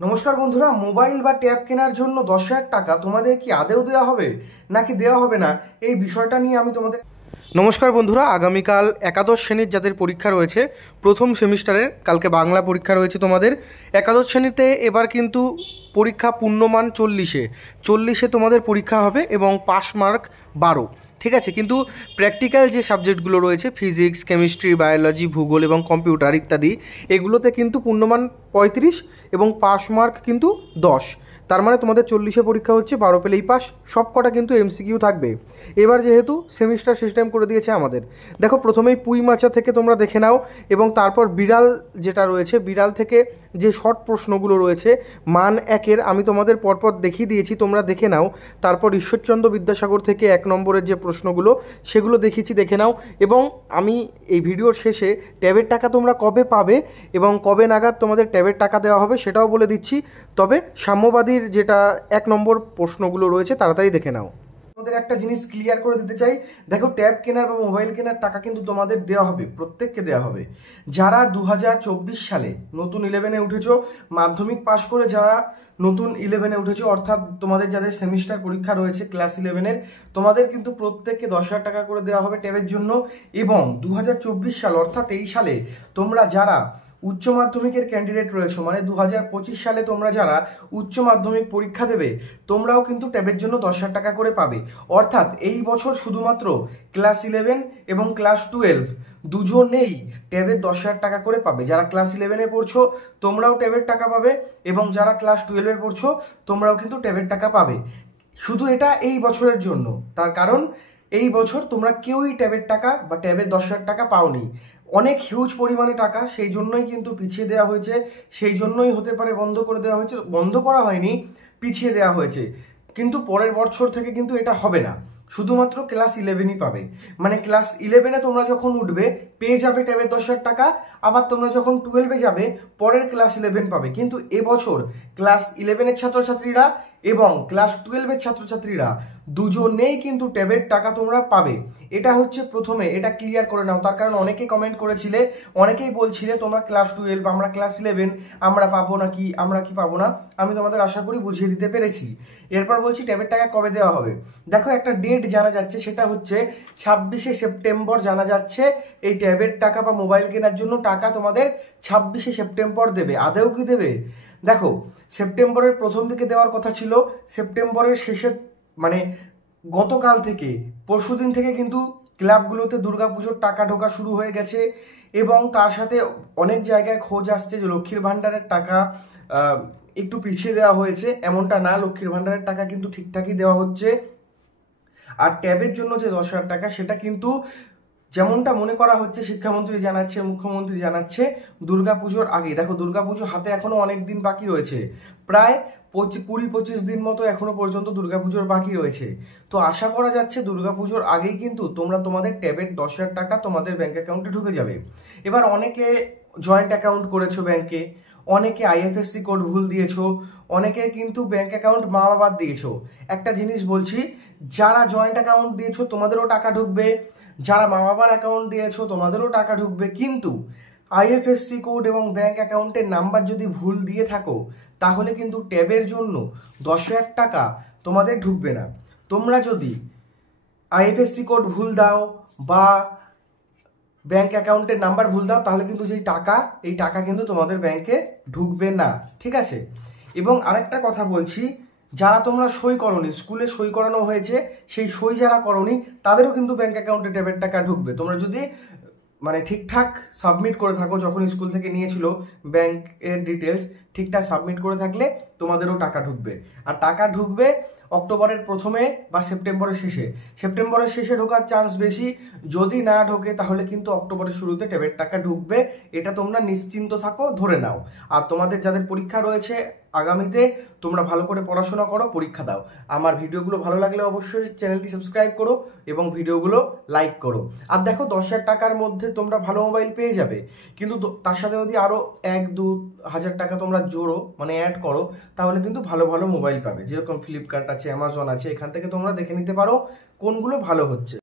নমস্কার বন্ধুরা, মোবাইল বা ট্যাব কেনার জন্য 10,000 টাকা তোমাদের কি আদেও দেওয়া হবে নাকি দেওয়া হবে না, এই বিষয়টা নিয়ে আমি তোমাদের। নমস্কার বন্ধুরা, আগামীকাল একাদশ শ্রেণীর যাদের পরীক্ষা রয়েছে, প্রথম সেমিস্টারের কালকে বাংলা পরীক্ষা রয়েছে তোমাদের। একাদশ শ্রেণীতে এবার কিন্তু পরীক্ষা পূর্ণমান 40-এ তোমাদের পরীক্ষা হবে এবং পাস মার্ক 12, ঠিক আছে। কিন্তু প্র্যাকটিক্যাল যে সাবজেক্টগুলো রয়েছে, ফিজিক্স, কেমিস্ট্রি, বায়োলজি, ভূগোল এবং কম্পিউটার ইত্যাদি, এগুলোতে কিন্তু পূর্ণমান 35 এবং পাস মার্ক কিন্তু 10। তার মানে তোমাদের 40-এ পরীক্ষা হচ্ছে, 12 পেলেই পাস। সব কটা কিন্তু এমসিকিউ থাকবে। এবার যেহেতু সেমিস্টার সিস্টেম করে দিয়েছে আমাদের, দেখো প্রথমেই পুঁই মাচা থেকে তোমরা দেখে নাও এবং তারপর বিড়াল যেটা রয়েছে, বিড়াল থেকে যে শর্ট প্রশ্নগুলো রয়েছে মান 1-এর আমি তোমাদের পরপর দেখিয়ে দিয়েছি, তোমরা দেখে নাও। তারপর ঈশ্বরচন্দ্র বিদ্যাসাগর থেকে 1 নম্বরের যে প্রশ্নগুলো সেগুলো দেখিয়েছি, দেখে নাও। এবং আমি এই ভিডিওর শেষে ট্যাবের টাকা তোমরা কবে পাবে এবং কবে নাগাদ তোমাদের ট্যাবের টাকা দেওয়া হবে সেটাও বলে দিচ্ছি। তবে সাম্যবাদীর যেটা 1 নম্বর প্রশ্নগুলো রয়েছে তাড়াতাড়ি দেখে নাও। তোমাদের একটা জিনিস ক্লিয়ার করে দিতে চাই, দেখো ট্যাব কেনার বা মোবাইল কেনার টাকা কিন্তু তোমাদের দেওয়া হবে, প্রত্যেককে দেওয়া হবে। যারা 2024 সালে নতুন 11-এ উঠেছো, মাধ্যমিক পাশ করে যারা নতুন 11-এ উঠেছো, অর্থাৎ তোমাদের যাদের সেমিস্টার পরীক্ষা রয়েছে ক্লাস 11-এর, তোমাদের কিন্তু প্রত্যেককে 10,000 টাকা করে দেওয়া হবে ট্যাবের জন্য। এবং 2024 সাল অর্থাৎ এই সালে তোমরা যারা উচ্চ মাধ্যমিকের ক্যান্ডিডেট রয়েছে, মানে 2025 সালে তোমরা যারা উচ্চ মাধ্যমিক পরীক্ষা দেবে, তোমরাও কিন্তু ট্যাবের জন্য 10,000 টাকা করে পাবে। অর্থাৎ এই বছর শুধুমাত্র ক্লাস 11 এবং ক্লাস 12 দুজনেই ট্যাবের 10,000 টাকা করে পাবে। যারা ক্লাস 11-এ পড়ছো তোমরাও ট্যাবের টাকা পাবে এবং যারা ক্লাস 12-এ পড়ছো তোমরাও কিন্তু ট্যাবের টাকা পাবে। শুধু এটা এই বছরের জন্য, তার কারণ এই বছর তোমরা কেউই ট্যাবের টাকা বা ট্যাবের 10,000 টাকা পাওনি। অনেক হিউজ পরিমাণে টাকা, সেই জন্যই কিন্তু পিছিয়ে দেওয়া হয়েছে, সেই জন্যই হতে পারে বন্ধ করে দেওয়া হয়েছে। বন্ধ করা হয়নি, পিছিয়ে দেওয়া হয়েছে। কিন্তু পরের বছর থেকে কিন্তু এটা হবে না, শুধুমাত্র ক্লাস 11ই পাবে। মানে ক্লাস 11-এ তোমরা যখন উঠবে পেয়ে যাবে ট্যাবের 10,000 টাকা, আবার তোমরা যখন 12-এ যাবে পরের ক্লাস 11 পাবে। কিন্তু এবছর ক্লাস 11-এর ছাত্রছাত্রীরা এবং ক্লাস 12-এর ছাত্রছাত্রীরা দুজনেই কিন্তু ট্যাবের টাকা তোমরা পাবে। এটা হচ্ছে প্রথমে, এটা ক্লিয়ার করে নাও। তার কারণ অনেকেই কমেন্ট করেছিলে, অনেকেই বলছিলে তোমরা ক্লাস 12, আমরা ক্লাস 11, আমরা পাবো নাকি, আমরা কি পাবো না। আমি তোমাদের আশা করি বুঝিয়ে দিতে পেরেছি। এরপর বলছি ট্যাবের টাকা কবে দেওয়া হবে। দেখো একটা ডেট জানা যাচ্ছে, সেটা হচ্ছে 26শে সেপ্টেম্বর জানা যাচ্ছে। এই ট্যাবের টাকা বা মোবাইল কেনার জন্য টাকা তোমাদের 26শে সেপ্টেম্বর দেবে। আদেও কি দেবে? দেখো সেপ্টেম্বরের প্রথম দিকে দেওয়ার কথা ছিল, সেপ্টেম্বরের শেষে মানে গতকাল থেকে, পরশুদিন থেকে কিন্তু ক্লাবগুলোতে দুর্গাপুজোর টাকা ঢোকা শুরু হয়ে গেছে। এবং তার সাথে অনেক জায়গায় খোঁজ আসছে যে লক্ষ্মীর ভাণ্ডারের টাকা একটু পিছিয়ে দেওয়া হয়েছে। এমনটা না, লক্ষ্মীর ভাণ্ডারের টাকা কিন্তু ঠিকঠাকই দেওয়া হচ্ছে। আর ট্যাবের জন্য যে 10,000 টাকা সেটা কিন্তু যেমনটা মনে করা হচ্ছে, শিক্ষামন্ত্রী জানাচ্ছে, মুখ্যমন্ত্রী জানাচ্ছে দুর্গাপুজোর আগে। দেখো দুর্গাপুজো হাতে এখনো অনেক দিন বাকি রয়েছে, প্রায় 20-25 দিন মতো এখনো পর্যন্ত দুর্গাপুজোর বাকি রয়েছে। তো আশা করা যাচ্ছে দুর্গাপুজোর আগেই কিন্তু তোমরা তোমাদের ট্যাবের 10,000 টাকা তোমাদের ব্যাংক অ্যাকাউন্টে ঢুকে যাবে। এবার অনেকে জয়েন্ট অ্যাকাউন্ট করেছো ব্যাংকে, অনেকে আইএফএসসি কোড ভুল দিয়েছো, অনেকে কিন্তু ব্যাংক অ্যাকাউন্ট মা বাবার দিয়েছো। একটা জিনিস বলছি, যারা জয়েন্ট অ্যাকাউন্ট দিয়েছো তোমাদেরও টাকা ঢুকবে, যারা মা বাবার অ্যাকাউন্ট দিয়েছো তোমাদেরও টাকা ঢুকবে। কিন্তু আইএফএসসি কোড এবং ব্যাংক অ্যাকাউন্টের নাম্বার যদি ভুল দিয়ে থাকো তাহলে কিন্তু ট্যাবের জন্য 10,000 টাকা তোমাদের ঢুকবে না। তোমরা যদি আইএফএসসি কোড ভুল দাও বা ব্যাংক অ্যাকাউন্টের নাম্বার ভুল দাও তাহলে কিন্তু যেই টাকা, এই টাকা কিন্তু তোমাদের ব্যাংকে ঢুকবে না, ঠিক আছে। এবং আরেকটা কথা বলছি, যারা তোমরা সই করনি, স্কুলে সই করানো হয়েছে, সেই সই যারা করনি তাদেরও কিন্তু ব্যাংক অ্যাকাউন্টে ট্যাবের টাকা ঢুকবে। তোমরা যদি মানে ঠিকঠাক সাবমিট করে থাকো, যখন স্কুল থেকে নিয়েছিল ব্যাংকের ডিটেলস ঠিকঠাক সাবমিট করে থাকলে তোমাদেরও টাকা ঢুকবে। আর টাকা ঢুকবে অক্টোবরের প্রথমে বা সেপ্টেম্বরের শেষে। সেপ্টেম্বরের শেষে ঢোকার চান্স বেশি, যদি না ঢোকে তাহলে কিন্তু অক্টোবরের শুরুতে ট্যাবের টাকা ঢুকবে। এটা তোমরা নিশ্চিন্ত থাকো, ধরে নাও। আর তোমাদের যাদের পরীক্ষা রয়েছে আগামীতে, তোমরা ভালো করে পড়াশোনা করো, পরীক্ষা দাও। আমার ভিডিওগুলো ভালো লাগলে অবশ্যই চ্যানেলটি সাবস্ক্রাইব করো এবং ভিডিওগুলো লাইক করো। আর দেখো 10,000 টাকার মধ্যে তোমরা ভালো মোবাইল পেয়ে যাবে, কিন্তু তার সাথে যদি আরও 1-2 হাজার টাকা তোমরা জোড়ো, মানে অ্যাড করো, তাহলে কিন্তু ভালো ভালো মোবাইল পাবে। যেরকম ফ্লিপকার্ট আছে, অ্যামাজন আছে, এখান থেকে তোমরা দেখে নিতে পারো কোনগুলো ভালো হচ্ছে।